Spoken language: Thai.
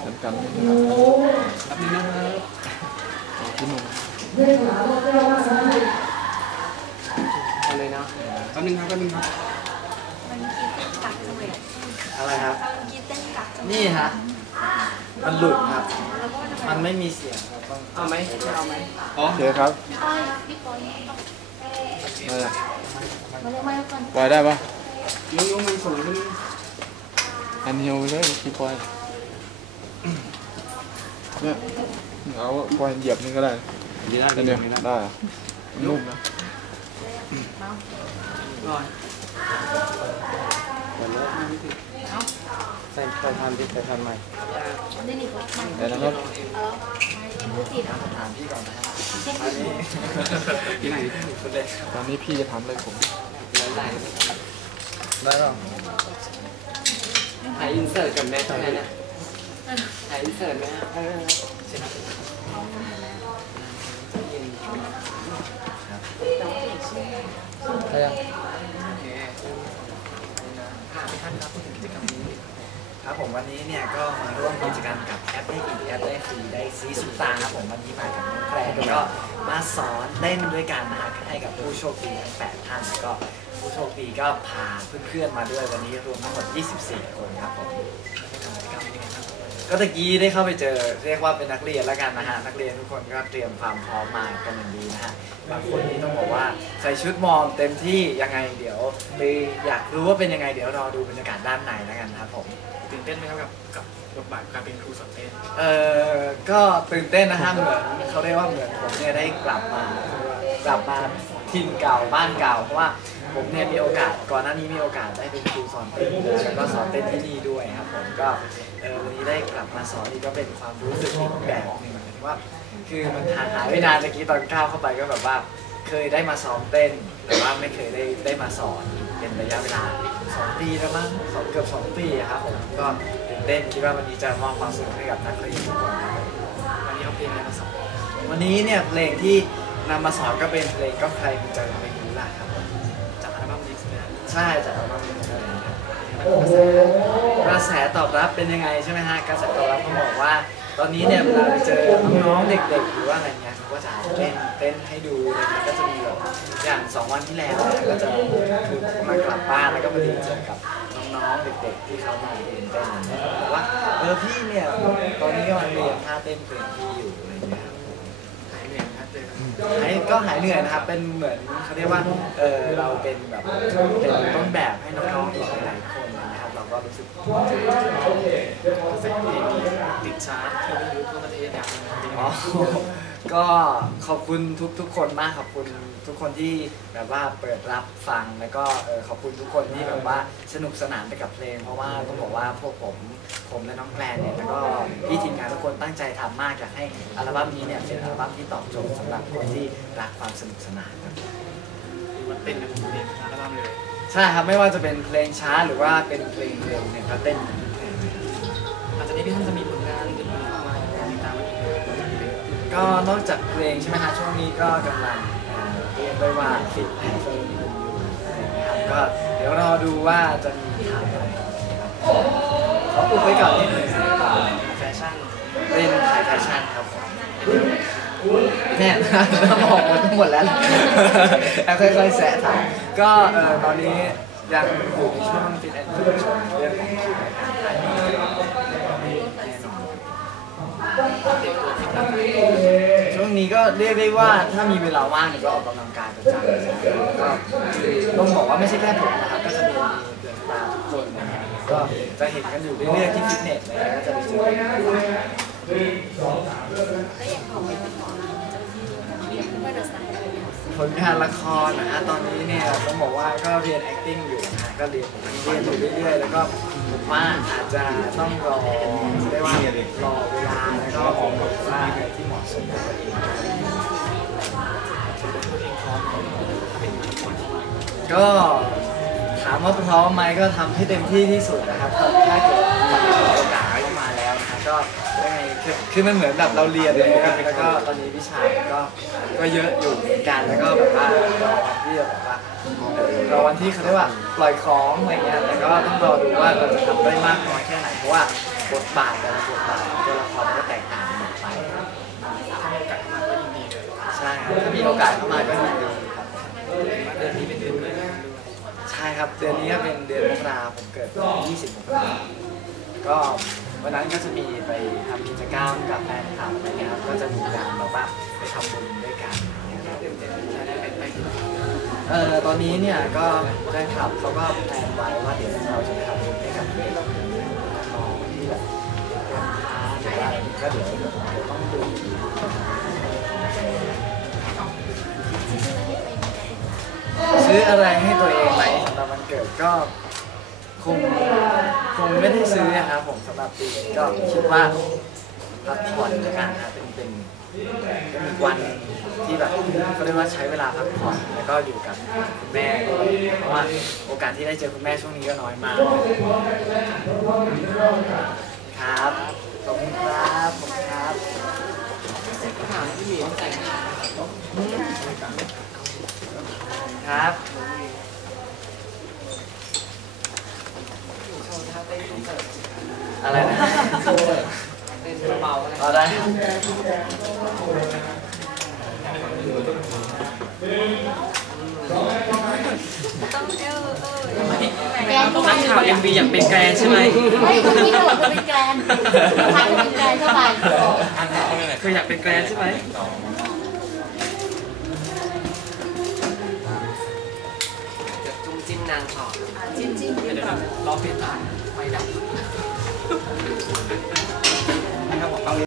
เหมือนกันนี่แป๊บนึงนะครับขอพี่หนุ่มเอาเลยนะแป๊บนึงครับแป๊บนึงครับมันคิดเต้นกักจังเลยอะไรครับมันคิดเต้นกักจังนี่ฮะมันหลุดครับ มันไม่มีเสียงครับเอาไหมเอาไหมอ๋อโอเคครับพี่ป้อยพี่ป้อยต้องอะไรมาเรียกมาก่อนปล่อยได้ปะยกยกมันสูงขึ้นอันเฮียวเลยพี่ปล่อย เนี่ยเอาปล่อยเหยียบนี่ก็ได้ดีได้อันดีเนี้ยได้ได้เหรอนุ่มนะก่อนเหมือนว่าไม่ติดใส่ใส่ทันดิใส่ทันใหม่นี่นี่ก็มันเดี๋ยวนะครับเออไม่ติดอะถามพี่ก่อนนะครับเช็คอันนี้ที่ไหนคุณเด็กตอนนี้พี่จะทำอะไรผมไหลได้หรอถ่ายอินเสิร์ตกับแม่ตอนนี้นะ ถ่ายเสิร์ตไหมฮะเออใช่ยังโอเคค่ะท่านครับพูดถึงกิจกรรมนี้ครับผมวันนี้เนี่ยก็มาร่วมกิจกรรมกับแอปได้กินแอปได้ฟรีได้ซีสุตาครับผมวันนี้มากับน้องแกรนก็มาสอนเต้นด้วยกันนะฮะให้กับผู้โชคดีทั้ง8ท่านแล้วก็ผู้โชคดีก็พาเพื่อนๆมาด้วยวันนี้รวมทั้งหมด 24 คนครับผมกิจกรรม ก็ตะกี้ได้เข้าไปเจอเรียกว่าเป็นนักเรียนแล้วกันนะฮะนักเรียนทุกคนก็เตรียมความพร้อมมากันอย่างดีนะฮะบางคนนี่ต้องบอกว่าใส่ชุดมอมเต็มที่ยังไงเดี๋ยวไปอยากรู้ว่าเป็นยังไงเดี๋ยวรอดูบรรยากาศด้านในแล้วกันครับผมตื่นเต้นไหมครับกับกับบทบาทการเป็นครูสอนเต้นเออก็ตื่นเต้นนะฮะเหมือนเขาเรียกว่าเหมือนผมเนี่ยได้กลับมากลับมา ถิ่นเก่าบ้านเก่าเพราะว่าผมเนี่ยมีโอกาสก่อนหน้านี้มีโอกาสได้เป็นครูสอนเต้นแล้วก็สอนเต้นที่นี่ด้วยครับผมก็เออวันนี้ได้กลับมาสอนนี่ก็เป็นความรู้สึกอีกแบบหนึ่งหมายถึงว่า คือมันหางหายไปนานตะกี้ตอนก้าวเข้าไปก็แบบว่า เคยได้มาซ้อมเต้น แต่ว่าไม่เคยได้ได้มาสอนเป็นระยะเวลาสองปีแล้วมั้งสองเกือบสองปีครับผมก็ตื่นเต้นคิดว่าวันนี้จะมอบความสนุกให้กับนักเรียนทุกคนครับวันนี้เอาเพลงอะไรมาสอนวันนี้เนี่ยเพลงที่ นำมาสอนก็เป็นเพลงก็ใครมีใจไม่รู้ล่ะครับผมจากอัลบั้มดิสเนี่ยใช่จากอัลบั้มนี้เลยครับกระแสตอบรับเป็นยังไงใช่ไหมฮะกระแสตอบรับเขาบอกว่า ตอนนี้เนี่ยเวลาไปเจอน้องๆเด็กๆหรือว่าอะไรเงี้ยเขาก็จะเต้นเต้นให้ดูอะไรเงี้ยก็จะมีแบบอย่างสองวันที่แล้วเนี่ยก็จะคือมากลับบ้านแล้วก็มาเรียนเจอกับน้องๆเด็กๆที่เขามาเรียนเต้นอย่างเงี้ยบอกว่าเออพี่เนี่ยตอนนี้กำลังเรียนท่าเต้นเพลงพี่อยู่อะไรเงี้ยครับหายเหายก็หายเหนื่อยนะครับ เป็นเหมือนเขาเรียกว่าเออเราเป็นแบบเป็นต้นแบบให้น้องๆอีกหลายๆคนนะครับเราก็รู้สึกภูมิใจกระแสเพลงนี้ติดชาร์ตทั่วยุคทั่วประเทศอย่างอ๋อ ก็ขอบคุณทุกทุกๆคนมากขอบคุณทุกคนที่แบบว่าเปิดรับฟังแล้วก็เออขอบคุณทุกคนที่แบบว่าสนุกสนานไปกับเพลง เพราะว่าต้องบอกว่าพวกผมผมและน้องแกลนเนี่ยแล้วก็พี่ทีมงานทุกคนตั้งใจทำมากอยากให้อัลบั้มนี้เนี่ยเป็นอัลบั้มที่ตอบโจทย์สำหรับคนที่รักความสนุกสนานครับๆมันเต้นกันทุกเพลงอัลบั้มเลยใช่ครับไม่ว่าจะเป็นเพลงช้าหรือว่าเป็นเพลงเร็วเนี่ยก็เต้น ก็นอกจากเพลงใช่ไหมฮะช่วงนี้ก็กำลังเอ่อเรียกได้ว่าฟิตแอนด์เฟิร์มอยู่นะครับก็เดี๋ยวรอดูว่าจะมีทางอะไรนะครับขออุบไว้ก่อนนิดหนึงแฟชั่นเป็นถ่ายแฟชั่นครับเนี่ยบอกหมดหมดแล้วแล้วค่อยๆแสะถ่ายก็เอ่อตอนนี้ยังอยู่ในช่วงฟิตแอนด์เฟิร์มเรื่องของการถ่ายแน่นอนเตรียมตัว ช่วงนี้ก็เรียกได้ว่าถ้ามีเวลาว่างเนี่ยก็ออกกำลังกายประจำนะครับก็ต้องบอกว่าไม่ใช่แค่ผมนะครับก็จะมีเดือนตาทุกคนนะครับก็จะเห็นกันอยู่เรื่อยๆที่ฟิตเนสอะไรก็จะไปเจอกัน ผลงานละครนะฮะตอนนี้เนี่ยต้องบอกว่าก็เรียน acting อยู่นะก็เรียนเรียนอยู่เรื่อยๆ แล้วก็ผมว่าอาจจะต้องรอได้ว่ารอเวลาแล้วก็มองแบบว่าอะไรที่เหมาะสมกับตัวเองตัวเองพร้อมถ้าก็ถามว่าพร้อมไหมก็ทำให้เต็มที่ที่สุดนะครับถ้าเกิดมีโอกาส ก็ยังไงคือคือมันเหมือนแบบเราเรียนเลยนะครับแล้วก็ตอนนี้วิชาก็ก็เยอะอยู่เหมือนกันแล้วก็แบบว่ารอวันที่แบบว่ารอวันที่เขาเรียกว่าปล่อยของอะไรเงี้ยแต่ก็ต้องรอดูว่าเราจะทำได้มากน้อยแค่ไหนเพราะว่าบทบาทแต่ละบทบาทตัวละครมันก็แตกต่างกันออกไปครับถ้ามีโอกาสเข้ามาก็ยินดีเลยใช่ครับถ้ามีโอกาสเข้ามาก็ยินดีครับเดือนนี้เป็นเดือนเกิดด้วยใช่ครับเดือนนี้ก็เป็นเดือนมกราผมเกิดวันที่20มกราก็ วันนั้นก็จะมีไปทำกิจกรรมกับแฟนคลับอะไรเงี้ยครับก็จะมีการแบบว่าไปทำบุญด้วยกันเงี้ยครับจะได้เป็นไปที่เอ่อตอนนี้เนี่ยก็แฟนคลับเขาก็แพลนไว้ว่าเดี๋ยวเราจะไปทำบุญให้กับเด็กน้องที่แบบทำค้าหรือว่าก็เดี๋ยวเดี๋ยวต้องดูซื้ออะไรให้ตัวเองไหมสำหรับวันเกิดก็ คงคงไม่ได้ซื้อนะครับผมสำหรับปีนี้ก็คิดว่าพักผ่อนกันนะเป็นเป็นเป็นอีกวันที่แบบเขาเรียกว่าใช้เวลาพักผ่อนแล้วก็อยู่กับคุณแม่ด้วยเพราะว่าโอกาสที่ได้เจอคุณแม่ช่วงนี้ก็น้อยมากครับขอบคุณครับขอบคุณครับถามพี่มีต้องแต่งงานครับ โชว์ท่าเต้นค อนเสิร์ตอะไรนะเต้นเบาๆอะไรเอาได้ต้องเออเออแกนนักข่าวเอ็มบีอยากเป็นแกรนใช่ไหมเฮ้ยคุณพี่โดดจะเป็นแกรนทางจะเป็นแกรนเข้าไปเคยอยากเป็นแกรนใช่ไหมจะจุ้มจิ้มนางต่อจิ้มจิ้มเดี๋ยวรอเปลี่ยนถ่าย なるほど。